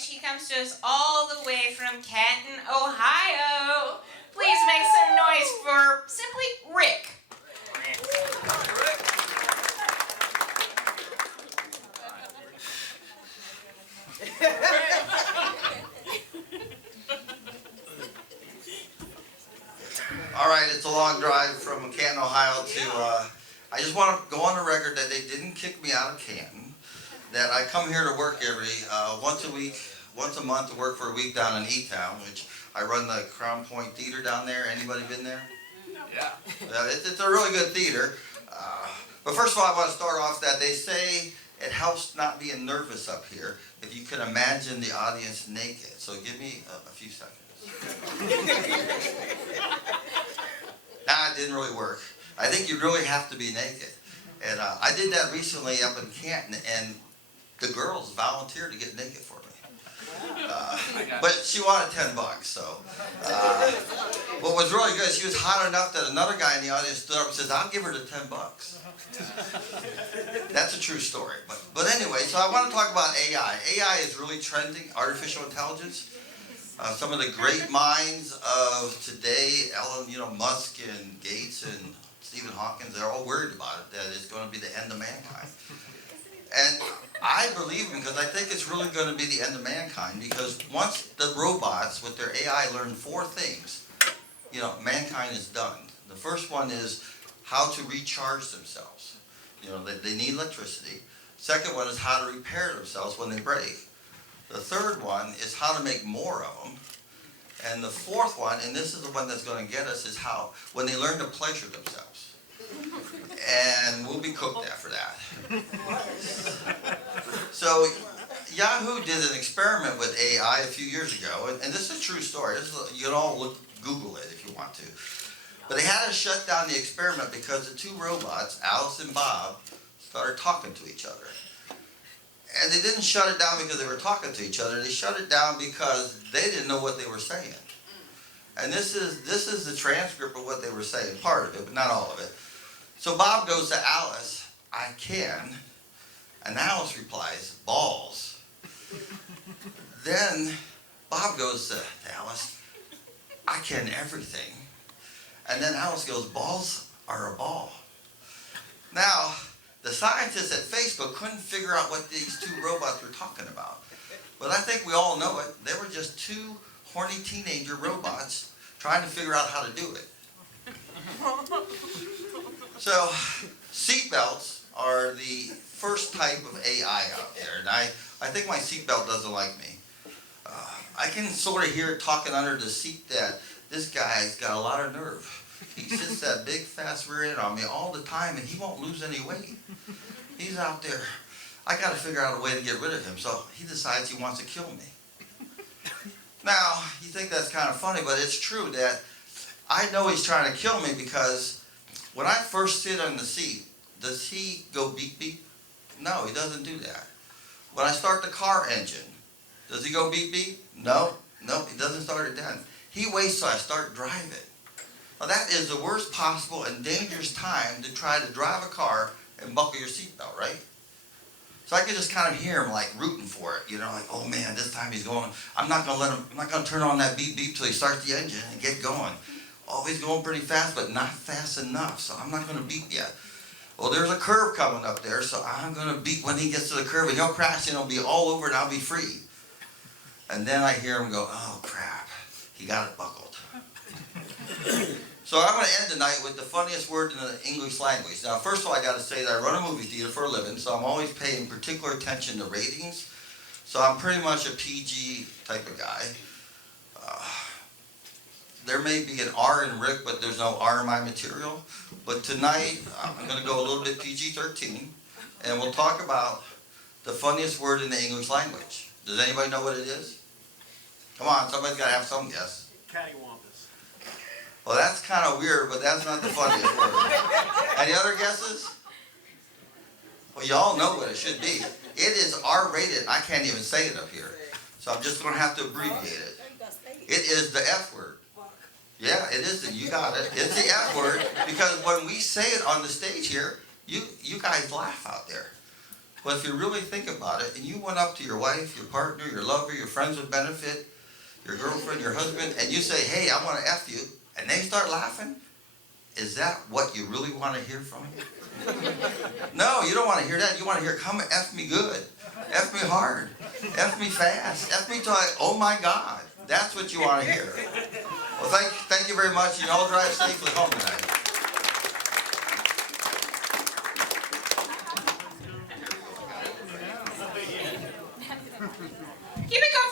stage. He comes to us all the way from Canton, Ohio. Please make some noise for simply Rick. All right, it's a long drive from Canton, Ohio to, I just want to go on the record that they didn't kick me out of Canton, that I come here to work once a week, once a month to work for a week down in E-Town, which I run the Crown Point Theater down there. Anybody been there? Yeah. It's a really good theater. But first of all, I want to start off that they say it helps not being nervous up here if you can imagine the audience naked. So give me a few seconds. Nah, it didn't really work. I think you really have to be naked. And I did that recently up in Canton, and the girls volunteered to get naked for me. But she wanted $10, so. What was really good, she was hot enough that another guy in the audience stood up and says, I'll give her the $10. That's a true story. But anyway, so I want to talk about AI. AI is really trending, artificial intelligence. Some of the great minds of today, Elon Musk and Gates and Stephen Hawking, they're all worried about it, that it's going to be the end of mankind. And I believe them because I think it's really going to be the end of mankind, because once the robots with their AI learn 4 things, mankind is done. The first one is how to recharge themselves. They need electricity. Second one is how to repair themselves when they break. The third one is how to make more of them. And the fourth one, and this is the one that's going to get us, is when they learn to pleasure themselves. And we'll be cooked after that. So Yahoo did an experiment with AI a few years ago, and this is a true story. You can all Google it if you want to. But they had to shut down the experiment because the 2 robots, Alice and Bob, started talking to each other. And they didn't shut it down because they were talking to each other. They shut it down because they didn't know what they were saying. And this is the transcript of what they were saying, part of it, but not all of it. So Bob goes to Alice, I can. And Alice replies, balls. Then Bob goes to Alice, I can everything. And then Alice goes, balls are a ball. Now, the scientists at Facebook couldn't figure out what these 2 robots were talking about. But I think we all know it. They were just 2 horny teenager robots trying to figure out how to do it. So, seatbelts are the first type of AI out there. And I think my seatbelt doesn't like me. I can sort of hear it talking under the seat that this guy's got a lot of nerve. He sits that big fast rear end on me all the time, and he won't lose any weight. He's out there. I got to figure out a way to get rid of him. So he decides he wants to kill me. Now, you think that's kind of funny, but it's true that I know he's trying to kill me because when I first sit on the seat, does he go beep beep? No, he doesn't do that. When I start the car engine, does he go beep beep? No, he doesn't start it then. He waits till I start driving. Now that is the worst possible and dangerous time to try to drive a car and buckle your seatbelt, right? So I could just kind of hear him like rooting for it, like, oh man, this time he's going, I'm not going to turn on that beep beep till he starts the engine and get going. Oh, he's going pretty fast, but not fast enough, so I'm not going to beep yet. Well, there's a curve coming up there, so I'm going to beep when he gets to the curve, and he'll crash, and it'll be all over, and I'll be free. And then I hear him go, oh crap, he got it buckled. So I'm going to end tonight with the funniest word in the English language. Now, first of all, I got to say that I run a movie theater for a living, so I'm always paying particular attention to ratings. So I'm pretty much a PG type of guy. There may be an R in Rick, but there's no R in my material. But tonight, I'm going to go a little bit PG-13, and we'll talk about the funniest word in the English language. Does anybody know what it is? Come on, somebody's got to have some guess. Cattywampus. Well, that's kind of weird, but that's not the funniest word. Any other guesses? Well, you all know what it should be. It is R-rated. I can't even say it up here. So I'm just going to have to abbreviate it. It is the F word. Yeah, it is. You got it. It's the F word because when we say it on the stage here, you guys laugh out there. But if you really think about it, and you went up to your wife, your partner, your lover, your friends with benefit, your girlfriend, your husband, and you say, hey, I want to F you, and they start laughing, is that what you really want to hear from them? No, you don't want to hear that. You want to hear, come F me good, F me hard, F me fast, F me till oh my God. That's what you want to hear. Well, thank you very much. You all drive safely home tonight. Keep it going.